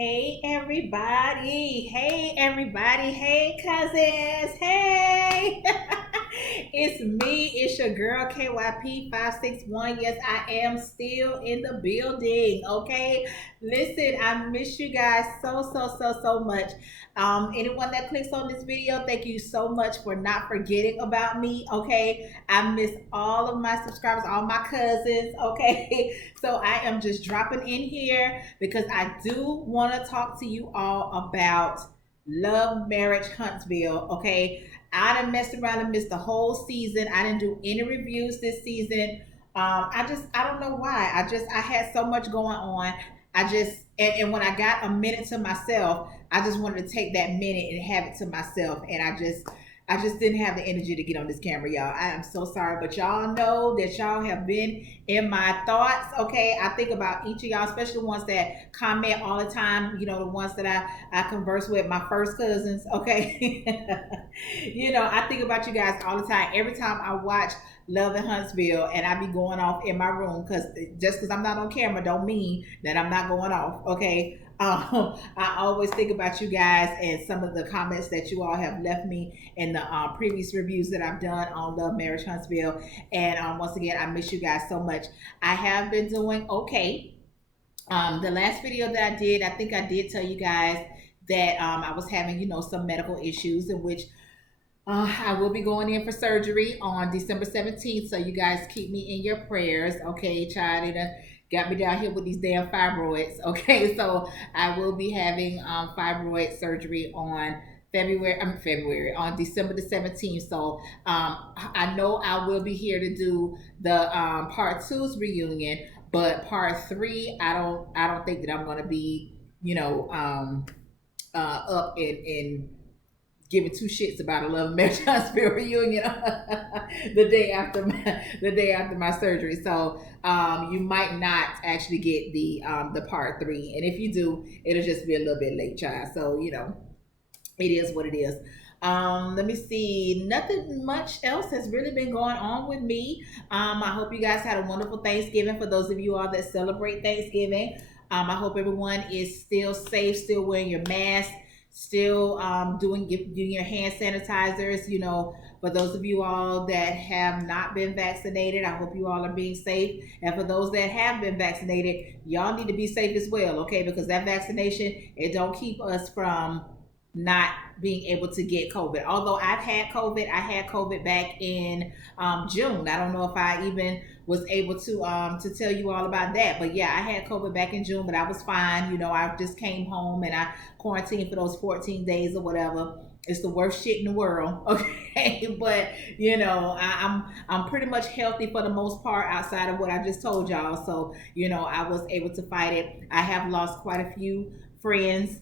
Hey everybody, hey everybody, hey cousins, hey. It's me, it's your girl KYP561. Yes, I am still in the building, okay? Listen, I miss you guys so much. Anyone that clicks on this video, thank you so much for not forgetting about me, okay? I miss all of my subscribers, all my cousins, okay? So I am just dropping in here because I do want to talk to you all about Love Marriage Huntsville. Okay, I done messed around and missed the whole season. I didn't do any reviews this season. I don't know why. I had so much going on. And when I got a minute to myself, I just wanted to take that minute and have it to myself. And I just didn't have the energy to get on this camera, y'all. I am so sorry, but y'all know that y'all have been in my thoughts. Okay, I think about each of y'all, especially the ones that comment all the time. You know, the ones that I converse with, my first cousins. Okay, I think about you guys all the time. Every time I watch Love in Huntsville, and I be going off in my room because just because I'm not on camera, don't mean that I'm not going off. Okay, I always think about you guys and some of the comments that you all have left me in the previous reviews that I've done on Love Marriage Huntsville. And once again, I miss you guys so much. I have been doing okay. The last video that I did, I think I did tell you guys that I was having, some medical issues in which I will be going in for surgery on December 17th. So you guys keep me in your prayers. Okay, child, got me down here with these damn fibroids. Okay, so I will be having fibroid surgery on February on December the 17th. So I know I will be here to do the part two's reunion, but part three, I don't think that I'm going to be, up in giving two shits about a Love Marriage Hospital reunion the day after my surgery. So you might not actually get the part three, and if you do, it'll just be a little bit late, child. So it is what it is. Let me see. Nothing much else has really been going on with me. I hope you guys had a wonderful Thanksgiving. For those of you all that celebrate Thanksgiving, I hope everyone is still safe, still wearing your mask, still doing your hand sanitizers. For those of you all that have not been vaccinated, I hope you all are being safe. And for those that have been vaccinated, y'all need to be safe as well, okay? Because that vaccination, it don't keep us from not being able to get COVID. Although I've had COVID, I had COVID back in June. I don't know if I even was able to tell you all about that. But yeah, I had COVID back in June, but I was fine. I just came home and I quarantined for those 14 days or whatever. It's the worst shit in the world, okay? But I'm pretty much healthy for the most part outside of what I just told y'all. So I was able to fight it. I have lost quite a few friends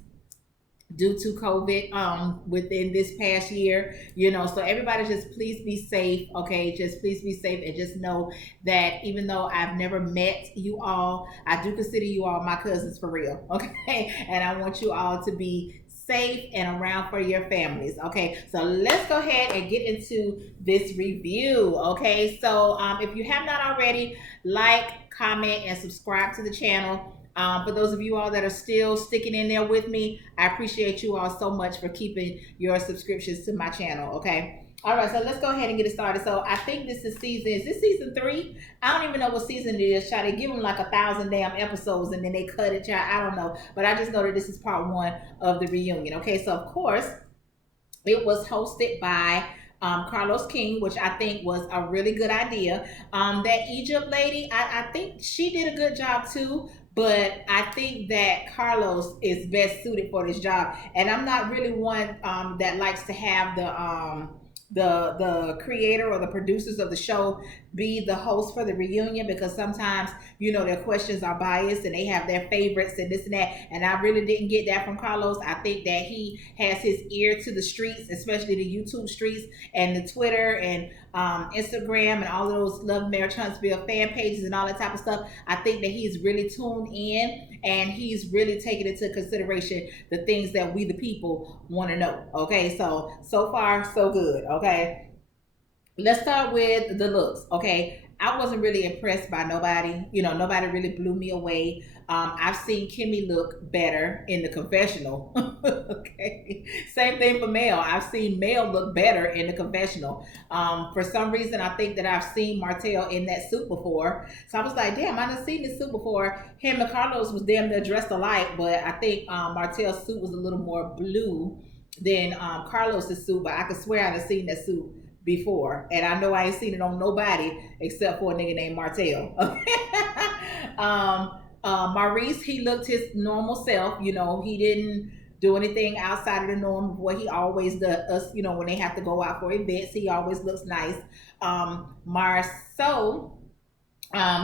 due to COVID within this past year. So everybody just please be safe, okay? Just please be safe, and just know that even though I've never met you all, I do consider you all my cousins for real, okay? And I want you all to be safe and around for your families, okay? So let's go ahead and get into this review, okay? So if you have not already, like, comment, and subscribe to the channel. For those of you all that are still sticking in there with me, I appreciate you all so much for keeping your subscriptions to my channel, okay? All right, so let's go ahead and get it started. So I think is this season 3? I don't even know what season it is, child. They give them like 1,000 damn episodes and then they cut it, child. I don't know. But I just know that this is part 1 of the reunion, okay? So, of course, it was hosted by Carlos King, which I think was a really good idea. That Egypt lady, I think she did a good job too. But I think that Carlos is best suited for this job, and I'm not really one that likes to have the creator or the producers of the show be the host for the reunion, because sometimes their questions are biased and they have their favorites and this and that, and I really didn't get that from Carlos. I think that he has his ear to the streets, especially the YouTube streets and the Twitter and Instagram and all of those Love Marriage Huntsville fan pages and all that type of stuff. I think that he's really tuned in and he's really taking into consideration the things that we the people want to know, okay? So far so good, okay? Let's start with the looks, okay? I wasn't really impressed by nobody. You know, nobody really blew me away. I've seen Kimmy look better in the confessional. Okay. Same thing for Mel. I've seen Mel look better in the confessional. For some reason, I think that I've seen Martell in that suit before. So I was like, damn, I done seen this suit before. Him and Carlos was damn near dressed alike, but I think Martell's suit was a little more blue than Carlos's suit. But I could swear I've seen that suit before, and I know I ain't seen it on nobody except for a nigga named Martell. Maurice, he looked his normal self. You know, he didn't do anything outside of the norm of what he always does. You know, when they have to go out for events, he always looks nice. Marceau,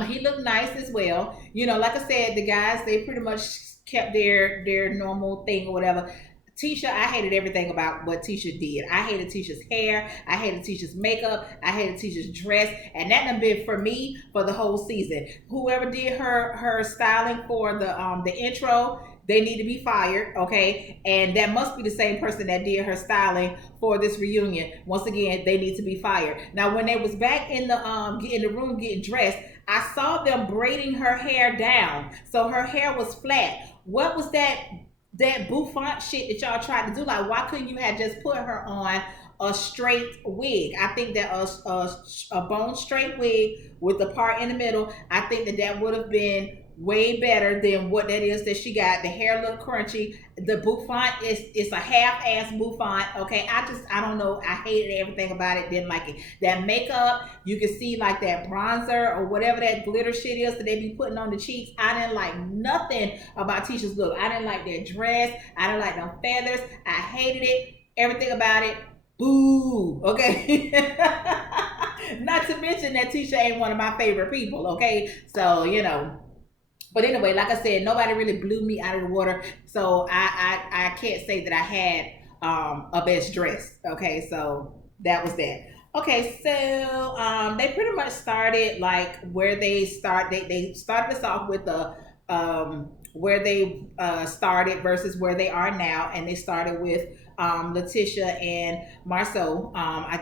he looked nice as well. You know, like I said, the guys, they pretty much kept their normal thing or whatever. Tisha, I hated everything about what Tisha did. I hated Tisha's hair. I hated Tisha's makeup. I hated Tisha's dress. And that done been for me for the whole season. Whoever did her styling for the intro, they need to be fired, okay? And that must be the same person that did her styling for this reunion. Once again, they need to be fired. Now, when they was back in the room getting dressed, I saw them braiding her hair down, so her hair was flat. What was that bouffant shit that y'all tried to do? Like, why couldn't you have just put her on a straight wig? I think that a bone straight wig with the part in the middle, I think that would have been way better than what that is that she got. The hair looked crunchy. The bouffant is a half-ass bouffant. Okay, I don't know. I hated everything about it. Didn't like it. That makeup, you can see like that bronzer or whatever that glitter shit is that they be putting on the cheeks. I didn't like nothing about Tisha's look. I didn't like their dress. I didn't like them feathers. I hated it. Everything about it. Boo. Okay. Not to mention that Tisha ain't one of my favorite people. Okay, so you know. But anyway, like I said, nobody really blew me out of the water. So I can't say that I had a best dress. Okay, so that was that. Okay, so they pretty much started like where they start. They started us off with the where they started versus where they are now, and they started with Letitia and Marceau.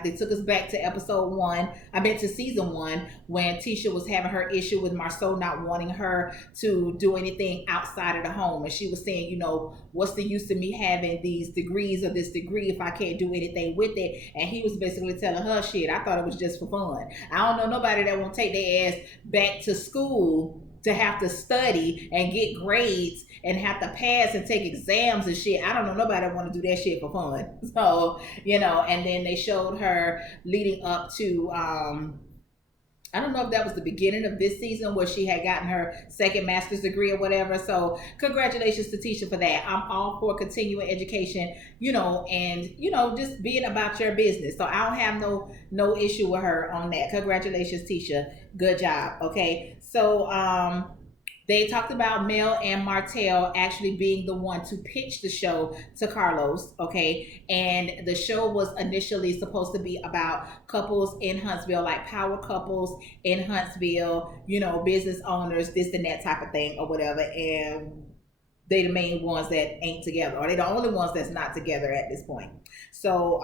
They took us back to episode 1. I meant to season 1 when Tisha was having her issue with Marceau not wanting her to do anything outside of the home, and she was saying, you know, what's the use of me having these degrees or this degree if I can't do anything with it? And he was basically telling her, shit, I thought it was just for fun. I don't know nobody that won't take their ass back to school to have to study and get grades and have to pass and take exams and shit. I don't know nobody that want to do that shit for fun. So, you know, and then they showed her leading up to I don't know if that was the beginning of this season where she had gotten her second master's degree or whatever. So congratulations to Tisha for that. I'm all for continuing education, you know, and, you know, just being about your business. So I don't have no issue with her on that. Congratulations, Tisha. Good job. Okay. So, they talked about Mel and Martell actually being the one to pitch the show to Carlos, okay? And the show was initially supposed to be about couples in Huntsville, like power couples in Huntsville, you know, business owners, this and that type of thing or whatever. And they the main ones that ain't together, or they the only ones that's not together at this point. So,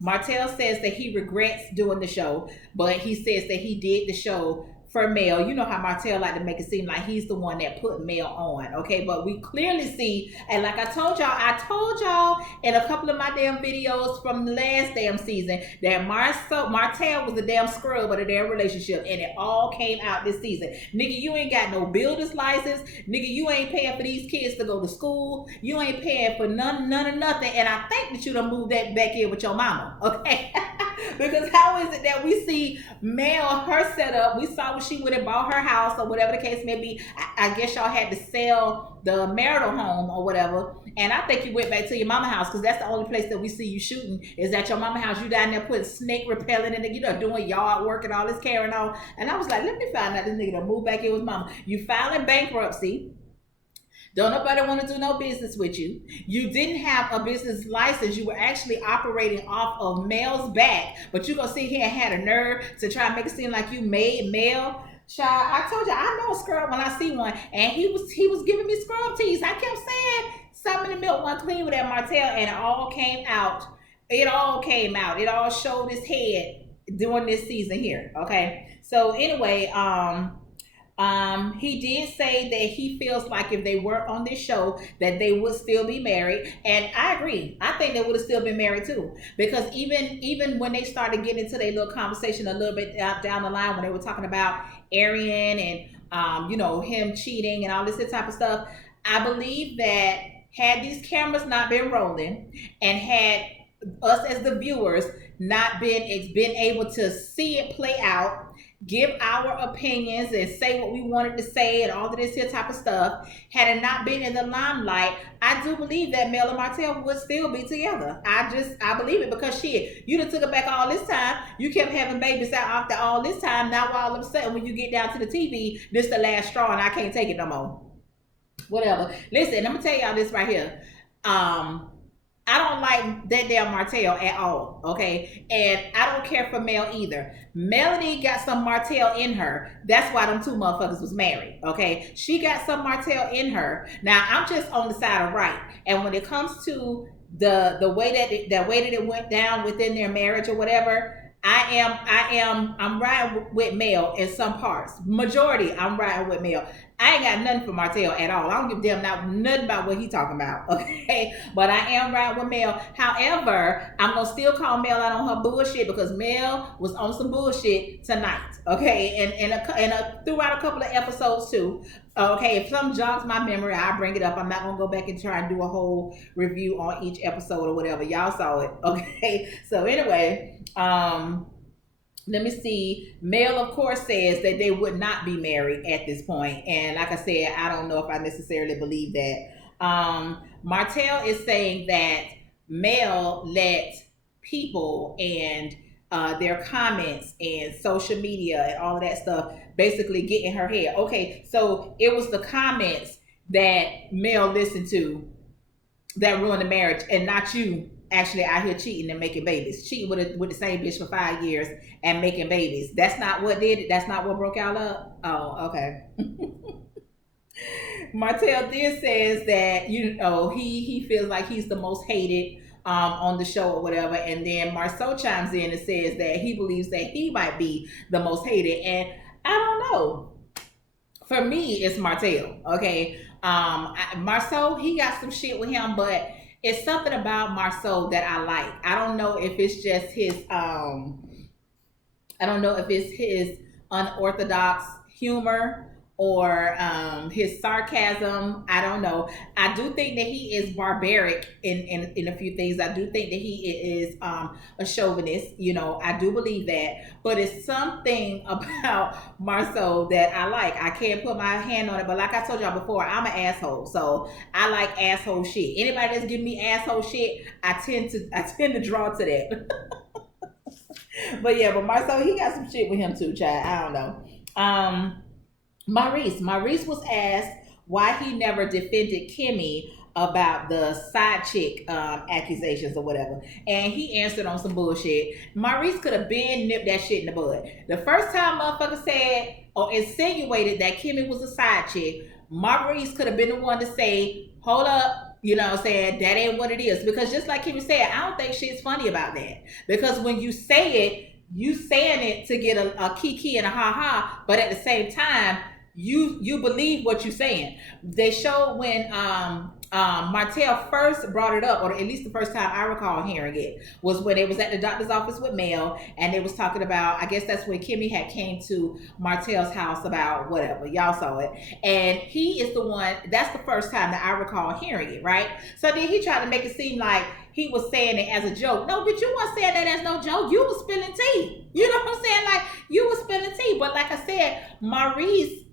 Martell says that he regrets doing the show, but he says that he did the show for Mel. You know how Martell like to make it seem like he's the one that put Mel on, okay? But we clearly see, and like I told y'all in a couple of my damn videos from the last damn season that Martell was the damn scrub of the damn relationship, and it all came out this season. Nigga, you ain't got no builder's license. Nigga, you ain't paying for these kids to go to school. You ain't paying for none of nothing, and I think that you done moved that back in with your mama, okay? Because how is it that we see Mel, her setup, we saw when she would have bought her house or whatever the case may be. I guess y'all had to sell the marital home or whatever. And I think you went back to your mama house because that's the only place that we see you shooting is at your mama house. You down there putting snake repellent in it, you know, doing yard work and all this carrying on. And I was like, let me find out this nigga to move back in with mama. You filing bankruptcy. Don't nobody want to do no business with you. You didn't have a business license. You were actually operating off of Mel's back, but you gonna sit here and had a nerve to try and make it seem like you made Mel. Child, I told you I know a scrub when I see one, and he was giving me scrub teas. I kept saying something in the milk wasn't clean with that Martell, and it all came out. It all came out. It all showed his head. during this season here. Okay. So anyway, he did say that he feels like if they weren't on this show, that they would still be married, and I agree. I think they would have still been married too, because even when they started getting into their little conversation a little bit down the line, when they were talking about Arian and him cheating and all this type of stuff, I believe that had these cameras not been rolling, and had us as the viewers not been able to see it play out, give our opinions and say what we wanted to say and all of this here type of stuff, had it not been in the limelight, I do believe that Mel and Martell would still be together. I believe it, because shit, you done took it back all this time. You kept having babies out after all this time. Now all of a sudden when you get down to the TV, this the last straw and I can't take it no more. Whatever. Listen, I'm gonna tell y'all this right here. I don't like that damn Martell at all, okay? And I don't care for Mel either. Melanie got some Martell in her. That's why them two motherfuckers was married, okay? She got some Martell in her. Now, I'm just on the side of right. And when it comes to the way that it went down within their marriage or whatever, I'm riding with Mel in some parts. Majority, I'm riding with Mel. I ain't got nothing for Martell at all. I don't give a damn nothing about what he talking about, okay? But I am riding with Mel. However, I'm gonna still call Mel out on her bullshit, because Mel was on some bullshit tonight, okay? And throughout a couple of episodes too. Okay, if something jogs my memory, I'll bring it up. I'm not gonna go back and try and do a whole review on each episode or whatever. Y'all saw it, okay? So anyway, let me see. Mel, of course, says that they would not be married at this point. And like I said, I don't know if I necessarily believe that. Martell is saying that Mel let people and their comments and social media and all of that stuff basically get in her head. Okay, so it was the comments that Mel listened to that ruined the marriage, and not you actually out here cheating and making babies. Cheating with the same bitch for 5 years and making babies. That's not what did it. That's not what broke y'all up. Oh, okay. Martell then says that he feels like he's the most hated on the show or whatever, and then Marceau chimes in and says that he believes that he might be the most hated, and I don't know. For me, it's Martell. Okay, Marceau, he got some shit with him, but it's something about Marceau that I like. I don't know if it's just his unorthodox humor or his sarcasm. I don't know. I do think that he is barbaric in a few things. I do think that he is a chauvinist. I do believe that. But it's something about Marceau that I like. I can't put my hand on it, but like I told y'all before, I'm an asshole. So I like asshole shit. Anybody that's giving me asshole shit, I tend to draw to that. But yeah, but Marceau, he got some shit with him too, child. I don't know. Maurice was asked why he never defended Kimmy about the side chick accusations or whatever, and he answered on some bullshit. Maurice could have been nipped that shit in the bud. The first time motherfucker said or insinuated that Kimmy was a side chick, Maurice could have been the one to say, hold up, you know what I'm saying, that ain't what it is. Because just like Kimmy said, I don't think shit's funny about that. Because when you say it, you saying it to get a kiki and a ha-ha, but at the same time, you believe what you're saying. They showed when Martell first brought it up, or at least the first time I recall hearing it, was when it was at the doctor's office with Mel, and they was talking about, I guess that's when Kimmy had came to Martell's house about whatever. Y'all saw it. And he is the one, that's the first time that I recall hearing it, right? So then he tried to make it seem like he was saying it as a joke. No, but you weren't saying that as no joke. You was spilling tea. You know what I'm saying? Like, you was spilling tea. But like I said, Maurice,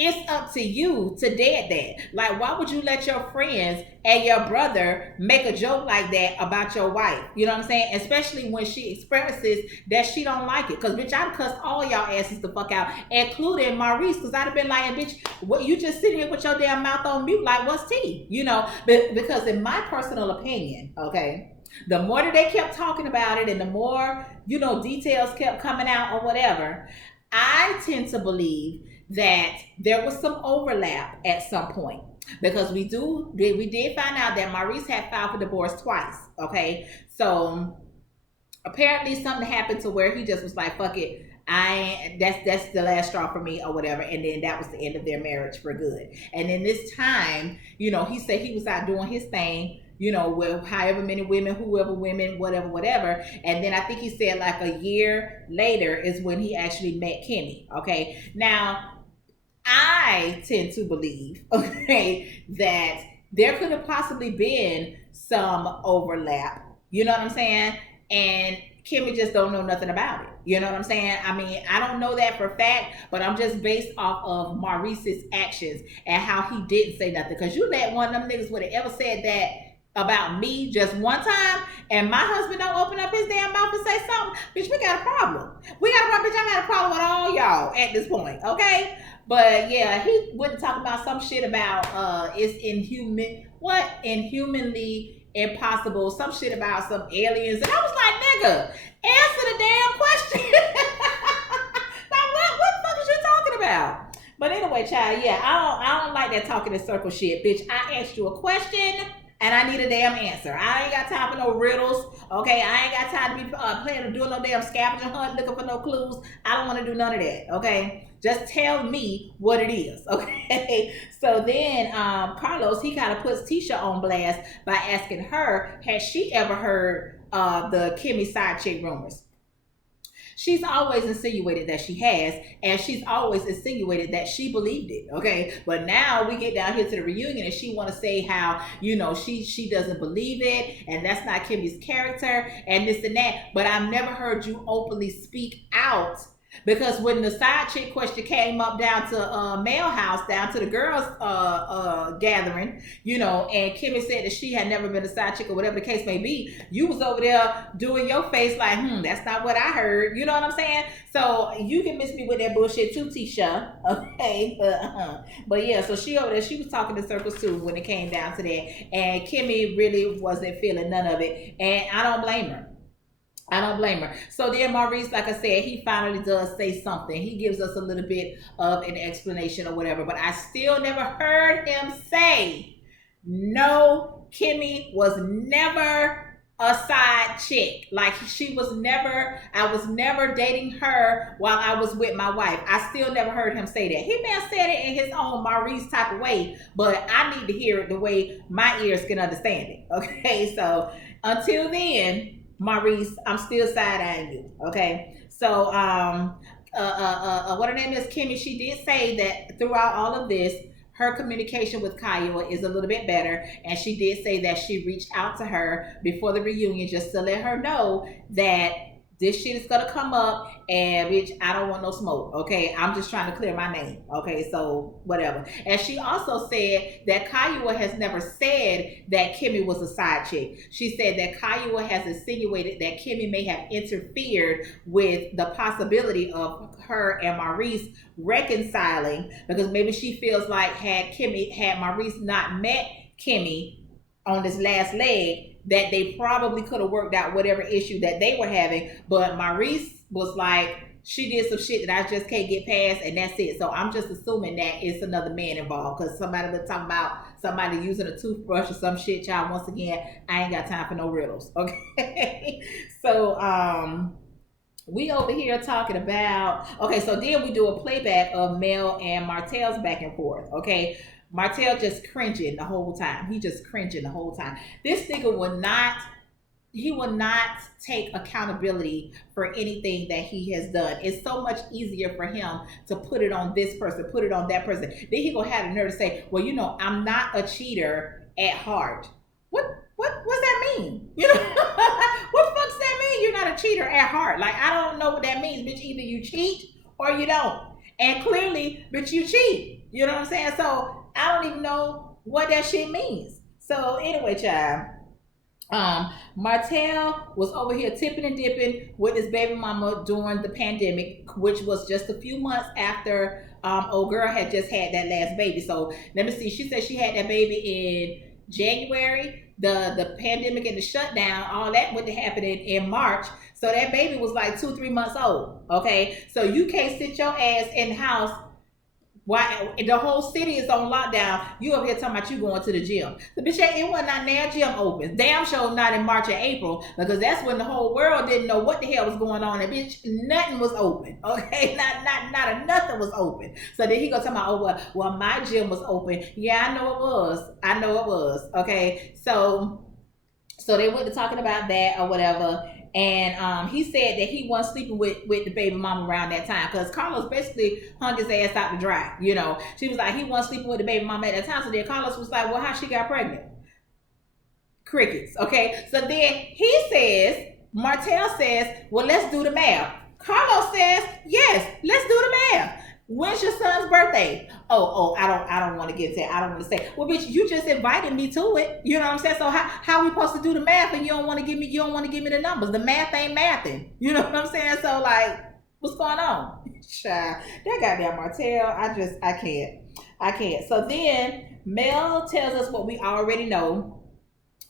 it's up to you to dead that. Like, why would you let your friends and your brother make a joke like that about your wife? You know what I'm saying? Especially when she expresses that she don't like it. Because, bitch, I'd cuss all y'all asses the fuck out, including Maurice, because I'd have been like, bitch, what, you just sitting here with your damn mouth on mute like, what's tea? You know? Because in my personal opinion, okay, the more that they kept talking about it and the more, details kept coming out or whatever, I tend to believe that there was some overlap at some point, because we did find out that Maurice had filed for divorce twice. Okay, so apparently something happened to where he just was like, fuck it. That's the last straw for me or whatever. And then that was the end of their marriage for good. And in this time, he said he was out doing his thing, with however many women, whoever women, whatever. And then I think he said like a year later is when he actually met Kimmy. Okay. Now, I tend to believe, okay, that there could have possibly been some overlap. You know what I'm saying? And Kimmy just don't know nothing about it. You know what I'm saying? I mean, I don't know that for a fact, but I'm just based off of Maurice's actions and how he didn't say nothing. Because you let one of them niggas would have ever said that about me just one time, and my husband don't open up his damn mouth and say something, bitch, we got a problem. We got a problem, bitch. I got a problem with all y'all at this point, okay? But yeah, he wouldn't talk about some shit about it's inhumanly impossible, some shit about some aliens, and I was like, nigga, answer the damn question. Like, what the fuck is you talking about? But anyway, child, yeah, I don't like that talking in circle shit, bitch. I asked you a question and I need a damn answer. I ain't got time for no riddles, okay? I ain't got time to be playing or doing no damn scavenger hunt, looking for no clues. I don't want to do none of that, okay? Just tell me what it is, okay? So then Carlos, he kind of puts Tisha on blast by asking her, has she ever heard the Kimmy side chick rumors? She's always insinuated that she has, and she's always insinuated that she believed it, okay? But now we get down here to the reunion, and she want to say how, she doesn't believe it, and that's not Kimmy's character, and this and that. But I've never heard you openly speak out. Because when the side chick question came up down to male house, down to the girls gathering, and Kimmy said that she had never been a side chick or whatever the case may be, you was over there doing your face like, that's not what I heard. You know what I'm saying? So you can miss me with that bullshit too, Tisha. Okay. But yeah, so she over there, she was talking in circles too when it came down to that. And Kimmy really wasn't feeling none of it. And I don't blame her. So then Maurice, like I said, he finally does say something. He gives us a little bit of an explanation or whatever, but I still never heard him say, no, Kimmy was never a side chick. Like I was never dating her while I was with my wife. I still never heard him say that. He may have said it in his own Maurice type of way, but I need to hear it the way my ears can understand it. Okay, so until then, Maurice, I'm still side-eyeing you, okay? So, what her name is, Kimmy, she did say that throughout all of this, her communication with Kiowa is a little bit better, and she did say that she reached out to her before the reunion just to let her know that this shit is gonna come up, and bitch, I don't want no smoke, okay? I'm just trying to clear my name, okay? So, whatever. And she also said that Kiowa has never said that Kimmy was a side chick. She said that Kiowa has insinuated that Kimmy may have interfered with the possibility of her and Maurice reconciling, because maybe she feels like had Maurice not met Kimmy on this last leg, that they probably could have worked out whatever issue that they were having. But Maurice was like, she did some shit that I just can't get past, and that's it. So I'm just assuming that it's another man involved, because somebody been talking about somebody using a toothbrush or some shit, child. Once again, I ain't got time for no riddles, okay? So we over here talking about, okay, so then we do a playback of Mel and Martell's back and forth, okay? Martell just cringing the whole time. He just cringing the whole time. This nigga will not take accountability for anything that he has done. It's so much easier for him to put it on this person, put it on that person. Then he gonna have the nerve to say, well, I'm not a cheater at heart. What's that mean? What the fuck does that mean? You're not a cheater at heart. Like, I don't know what that means, bitch. Either you cheat or you don't. And clearly, bitch, you cheat. You know what I'm saying? So I don't even know what that shit means. So anyway, child, Martell was over here tipping and dipping with his baby mama during the pandemic, which was just a few months after old girl had just had that last baby. So let me see. She said she had that baby in January. The pandemic and the shutdown, all that would have happened in March. So that baby was like 2-3 months old. Okay, so you can't sit your ass in the house Why the whole city is on lockdown? You up here talking about you going to the gym? The bitch, it was not now gym open. Damn sure not in March or April because that's when the whole world didn't know what the hell was going on. And bitch, nothing was open. Okay, not nothing was open. So then he go talking about, oh well, my gym was open. Yeah, I know it was. I know it was. Okay, so they went to talking about that or whatever. And he said that he wasn't sleeping with the baby mama around that time because Carlos basically hung his ass out to dry. You know, she was like, he wasn't sleeping with the baby mama at that time. So then Carlos was like, well, how she got pregnant? Crickets. Okay. So then he says, Martell says, well, let's do the math. Carlos says, yes, let's do the math. When's your son's birthday? I don't want to get to it. I don't want to say. Well, bitch, you just invited me to it. You know what I'm saying? So how we supposed to do the math and you don't want to give me the numbers? The math ain't mathing. You know what I'm saying? So like, what's going on? Child, that goddamn Martell, I can't. So then Mel tells us what we already know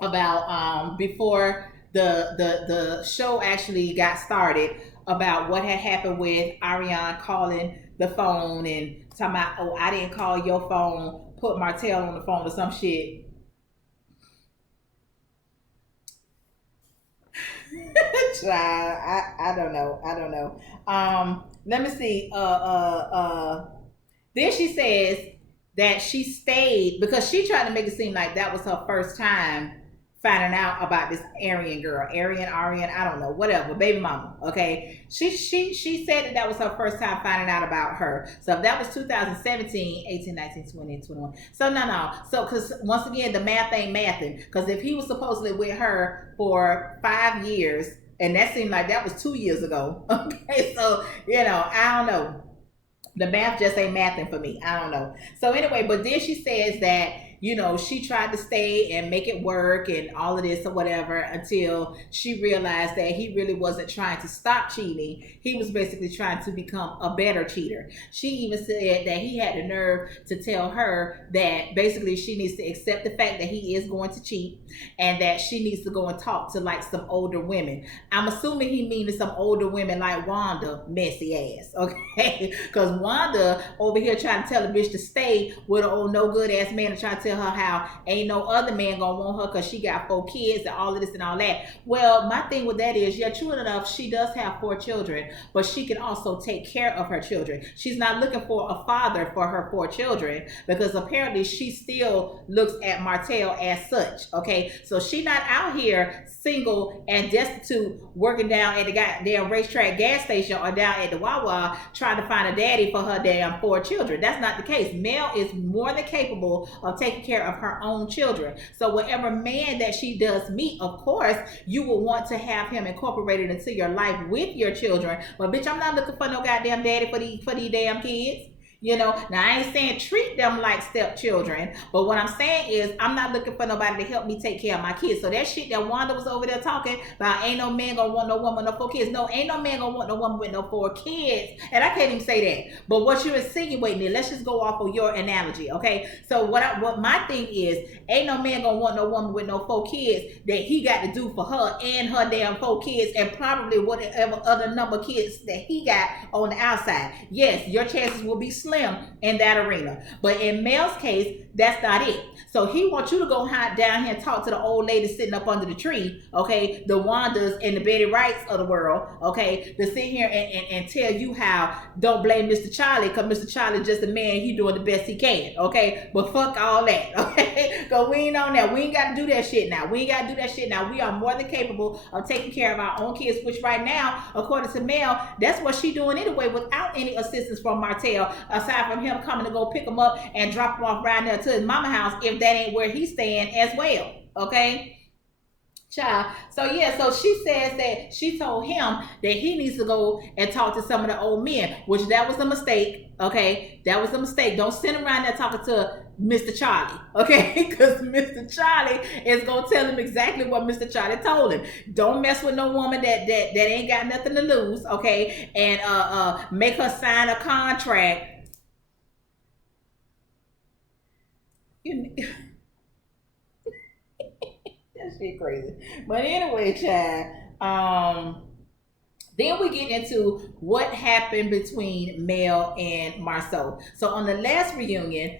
about before the show actually got started about what had happened with Ariane calling the phone and talking about, oh, I didn't call your phone, put Martell on the phone or some shit. I don't know. I don't know. Let me see. Then she says that she stayed because she tried to make it seem like that was her first time finding out about this Arian girl, Arian, I don't know, whatever, baby mama. Okay, she said that was her first time finding out about her. So if that was 2017, 18, 19, 20, and 21. So no. So because once again, the math ain't mathing. Because if he was supposedly with her for 5 years, and that seemed like that was 2 years ago. Okay, so I don't know. The math just ain't mathing for me. I don't know. So anyway, but then she says that she tried to stay and make it work and all of this or whatever until she realized that he really wasn't trying to stop cheating. He was basically trying to become a better cheater. She even said that he had the nerve to tell her that basically she needs to accept the fact that he is going to cheat and that she needs to go and talk to like some older women. I'm assuming he means some older women like Wanda, messy ass, okay? Because Wanda over here trying to tell a bitch to stay with an old no good ass man and trying to tell her how ain't no other man gonna want her because she got 4 kids and all of this and all that. Well, my thing with that is, yeah, true enough, she does have 4 children, but she can also take care of her children. She's not looking for a father for her 4 children because apparently she still looks at Martell as such, okay? So she not out here single and destitute working down at the goddamn racetrack gas station or down at the Wawa trying to find a daddy for her damn 4 children. That's not the case. Mel is more than capable of taking care of her own children. So whatever man that she does meet, of course, you will want to have him incorporated into your life with your children. But bitch, I'm not looking for no goddamn daddy for these damn kids. Now I ain't saying treat them like stepchildren, but what I'm saying is I'm not looking for nobody to help me take care of my kids. So that shit that Wanda was over there talking about, ain't no man gonna want no woman with no 4 kids. No, ain't no man gonna want no woman with no 4 kids. And I can't even say that. But what you're insinuating is, let's just go off of your analogy, okay? So what my thing is, ain't no man gonna want no woman with no 4 kids that he got to do for her and her damn 4 kids and probably whatever other number of kids that he got on the outside. Yes, your chances will be slim in that arena. But in Mel's case, that's not it. So he wants you to go down here and talk to the old lady sitting up under the tree, okay? The Wandas and the Betty Wrights of the world, okay? To sit here and tell you how don't blame Mr. Charlie because Mr. Charlie just a man, he doing the best he can, okay? But fuck all that, okay? Because we ain't on that. We ain't got to do that shit now. We are more than capable of taking care of our own kids, which right now, according to Mel, that's what she doing anyway without any assistance from Martell, aside from him coming to go pick him up and drop him off right there to his mama house if that ain't where he's staying as well, okay? Child. So yeah, so she says that she told him that he needs to go and talk to some of the old men, which that was a mistake, okay? That was a mistake. Don't sit around there talking to Mr. Charlie, okay? Because Mr. Charlie is gonna tell him exactly what Mr. Charlie told him. Don't mess with no woman that ain't got nothing to lose, okay? And make her sign a contract. That shit crazy. But anyway, child, Then we get into what happened between Mel and Marceau. So on the last reunion,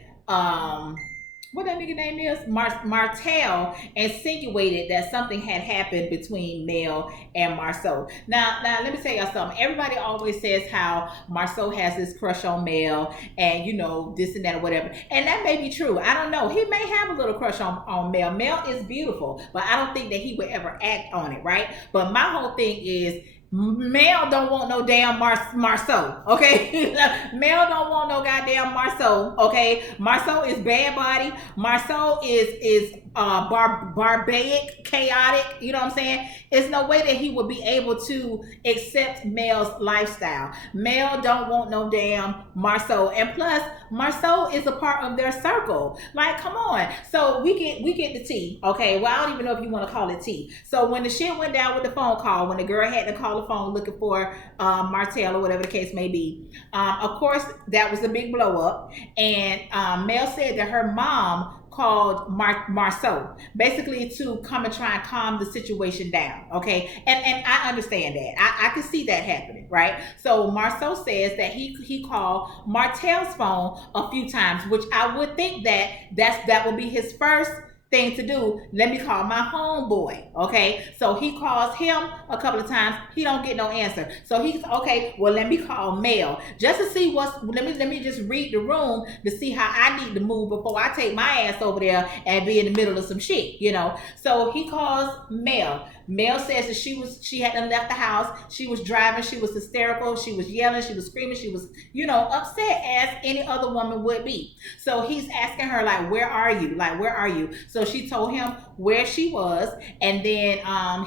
what that nigga name is? Martell insinuated that something had happened between Mel and Marceau. Now let me tell y'all something. Everybody always says how Marceau has this crush on Mel, and you know this and that or whatever, and that may be true. I don't know. He may have a little crush on Mel. Mel is beautiful, but I don't think that he would ever act on it, right? But my whole thing is, Mel don't want no damn Marceau, okay? Mel don't want no goddamn Marceau, okay? Marceau is bad body. Marceau is barbaric, chaotic. You know what I'm saying? It's no way that he would be able to accept Mel's lifestyle. Mel don't want no damn Marceau, and plus Marceau is a part of their circle. Like, come on. So we get the tea, okay? Well, I don't even know if you want to call it tea. So when the shit went down with the phone call, when the girl had to call the phone looking for Martell or whatever the case may be, of course that was a big blow up, and Mel said that her mom called Marceau basically to come and try and calm the situation down, okay? And I understand that. I can see that happening, right? So Marceau says that he called Martell's phone a few times, which I would think that would be his first thing to do. Let me call my homeboy, okay? So he calls him a couple of times. He don't get no answer. So he's okay. Well, let me call Mel just to see what's. Let me just read the room to see how I need to move before I take my ass over there and be in the middle of some shit, you know. So he calls Mel. Mel says that she hadn't left the house. She was driving. She was hysterical. She was yelling. She was screaming. She was, you know, upset as any other woman would be. So he's asking her, like, where are you? Like, where are you? So she told him where she was, and then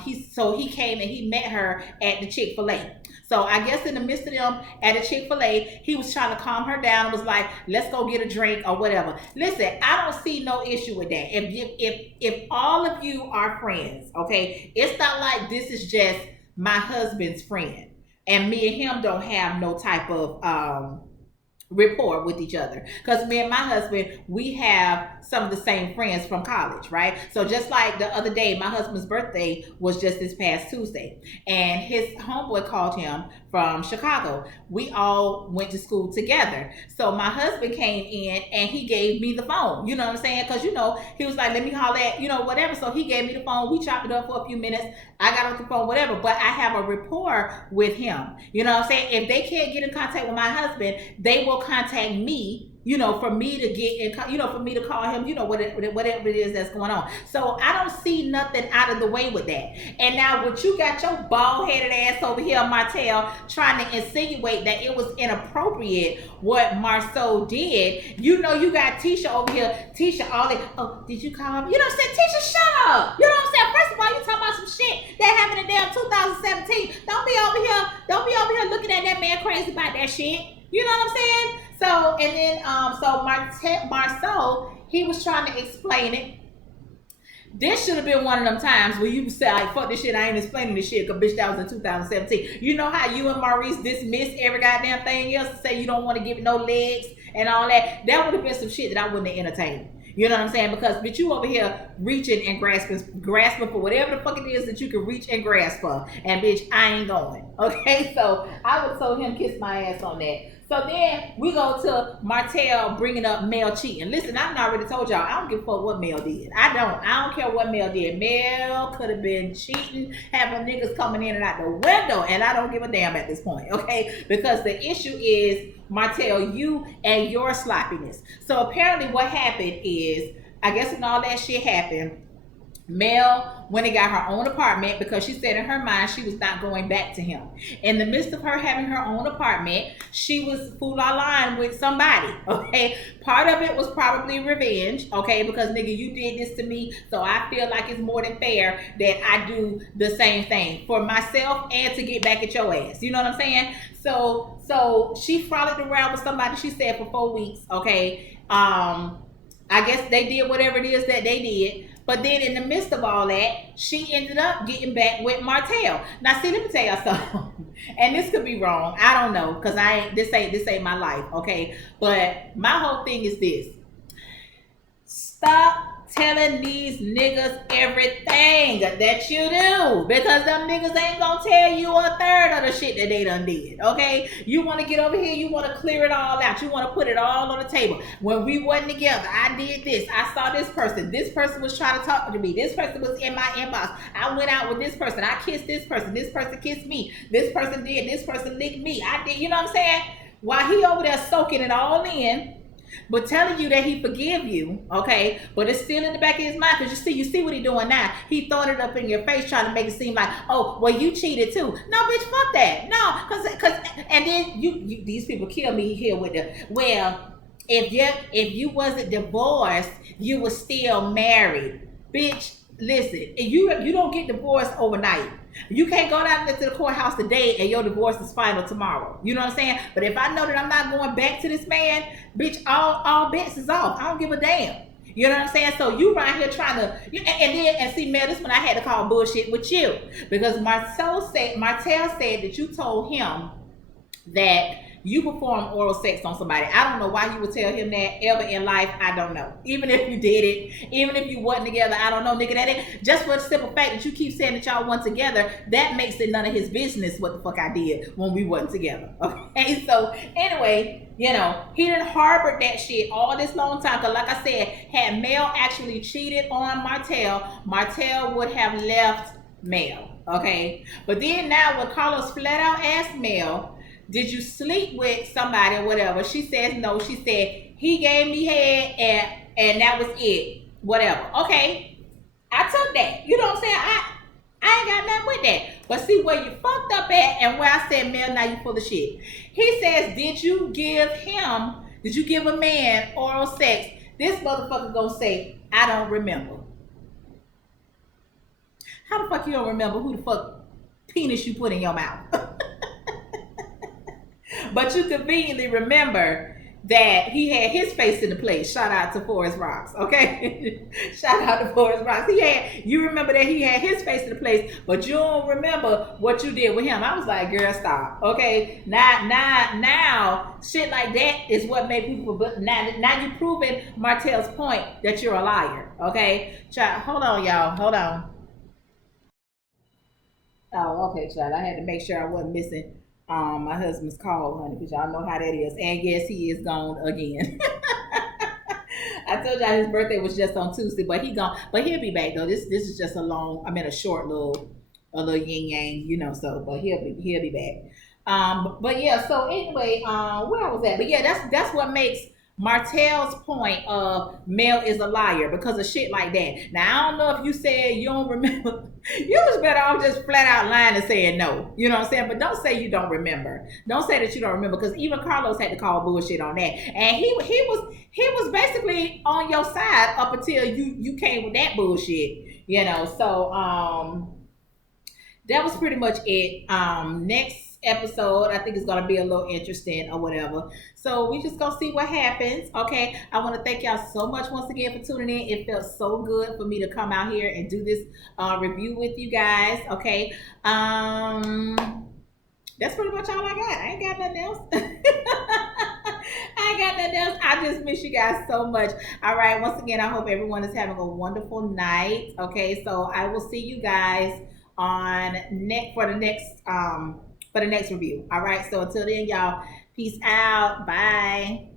he came and he met her at the Chick-fil-A. So I guess in the midst of them at a Chick-fil-A, he was trying to calm her down and was like, let's go get a drink or whatever. Listen, I don't see no issue with that. If all of you are friends, okay, it's not like this is just my husband's friend and me and him don't have no type of rapport with each other, because me and my husband, we have some of the same friends from college, right? So just like the other day, my husband's birthday was just this past Tuesday, and his homeboy called him from Chicago. We all went to school together. So my husband came in and he gave me the phone, you know what I'm saying? Because, you know, he was like, let me holler at, you know, whatever. So he gave me the phone. We chopped it up for a few minutes. I got off the phone, whatever. But I have a rapport with him. You know what I'm saying? If they can't get in contact with my husband, they will contact me, you know, for me to get in, you know, for me to call him, you know, whatever it is that's going on. So I don't see nothing out of the way with that. And now what you got your bald-headed ass over here, Martell, trying to insinuate that it was inappropriate what Marceau did. You know, you got Tisha over here. Tisha, oh, did you call me? You know what I'm saying? Tisha, shut up. You know what I'm saying? First of all, you talking about some shit that happened in damn 2017. Don't be over here looking at that man crazy about that shit. You know what I'm saying? So, and then, Marceau, he was trying to explain it. This should have been one of them times where you say, like, fuck this shit, I ain't explaining this shit, because bitch, that was in 2017. You know how you and Maurice dismissed every goddamn thing else, say you don't want to give it no legs and all that? That would have been some shit that I wouldn't have entertained. You know what I'm saying? Because, bitch, you over here reaching and grasping for whatever the fuck it is that you can reach and grasp for. And, bitch, I ain't going. Okay? So, I would told him kiss my ass on that. So then we go to Martell bringing up Mel cheating. Listen, I've already told y'all, I don't give a fuck what Mel did. I don't care what Mel did. Mel could have been cheating, having niggas coming in and out the window, and I don't give a damn at this point, okay? Because the issue is, Martell, you and your sloppiness. So apparently what happened is, I guess when all that shit happened, Mel went and got her own apartment because she said in her mind she was not going back to him. In the midst of her having her own apartment, she was fool la line with somebody, okay? Part of it was probably revenge, okay? Because, nigga, you did this to me, so I feel like it's more than fair that I do the same thing for myself and to get back at your ass. You know what I'm saying? So she frolicked around with somebody, she said, for 4 weeks, okay? I guess they did whatever it is that they did. But then in the midst of all that, she ended up getting back with Martell. Now, see, let me tell y'all something. And this could be wrong. I don't know, because this ain't my life, okay? But my whole thing is this. Stop telling these niggas everything that you do, because them niggas ain't gonna tell you a third of the shit that they done did. Okay, you want to get over here, you want to clear it all out, you want to put it all on the table. When we wasn't together, I did this, I saw this person was trying to talk to me, this person was in my inbox, I went out with this person, I kissed this person kissed me, this person did, this person licked me, I did, you know what I'm saying? While he over there soaking it all in, but telling you that he forgive you, okay? But it's still in the back of his mind, because you see what he doing now. He throwing it up in your face, trying to make it seem like, oh, well, you cheated too. No, bitch, fuck that. No, cause, and then you these people kill me here with the, well, if you wasn't divorced, you were still married, bitch. Listen, you don't get divorced overnight. You can't go down to the courthouse today and your divorce is final tomorrow. You know what I'm saying? But if I know that I'm not going back to this man, bitch, all bets is off. I don't give a damn. You know what I'm saying? So you right here trying to, and see, Mel, this one I had to call bullshit with you, because Martell said that you told him that you perform oral sex on somebody. I don't know why you would tell him that ever in life. I don't know. Even if you did it, even if you wasn't together, I don't know, nigga. That it just for the simple fact that you keep saying that y'all wasn't together, that makes it none of his business what the fuck I did when we wasn't together. Okay, so anyway, he didn't harbor that shit all this long time. Cause like I said, had Mel actually cheated on Martell would have left Mel. Okay, but then now when Carlos flat out asked Mel, did you sleep with somebody or whatever? She says no. She said he gave me head and that was it. Whatever. Okay, I took that. You know what I'm saying? I ain't got nothing with that. But see where you fucked up at, and where I said, Mel, now you full of shit. He says, did you give a man oral sex? This motherfucker gonna say, I don't remember. How the fuck you don't remember who the fuck penis you put in your mouth? But you conveniently remember that he had his face in the place. Shout out to Forest Rocks, okay? Shout out to Forest Rocks. You remember that he had his face in the place, but you don't remember what you did with him. I was like, girl, stop, okay? Now, shit like that is what made people. But now you're proving Martell's point that you're a liar, okay? Hold on, y'all. Hold on. Oh, okay, child. I had to make sure I wasn't missing my husband's call, honey, because y'all know how that is. And yes, he is gone again. I told y'all his birthday was just on Tuesday, but he'll be back though. This is just a short little yin yang, so but he'll be back. But yeah, so anyway, where I was at. But yeah, that's what makes Martell's point of Mel is a liar, because of shit like that. Now, I don't know if you said you don't remember. You was better off just flat out lying and saying no. You know what I'm saying? But don't say you don't remember. Don't say that you don't remember, because even Carlos had to call bullshit on that. And he was basically on your side up until you came with that bullshit. So that was pretty much it. Next episode I think it's gonna be a little interesting or whatever, so we just gonna see what happens. Okay, I want to thank y'all so much once again for tuning in. It felt so good for me to come out here and do this review with you guys. Okay, that's pretty much all I got. I ain't got nothing else. I ain't got nothing else. I just miss you guys so much. All right, once again, I hope everyone is having a wonderful night. Okay, so I will see you guys on for the next review. All right, so until then, y'all, peace out. Bye.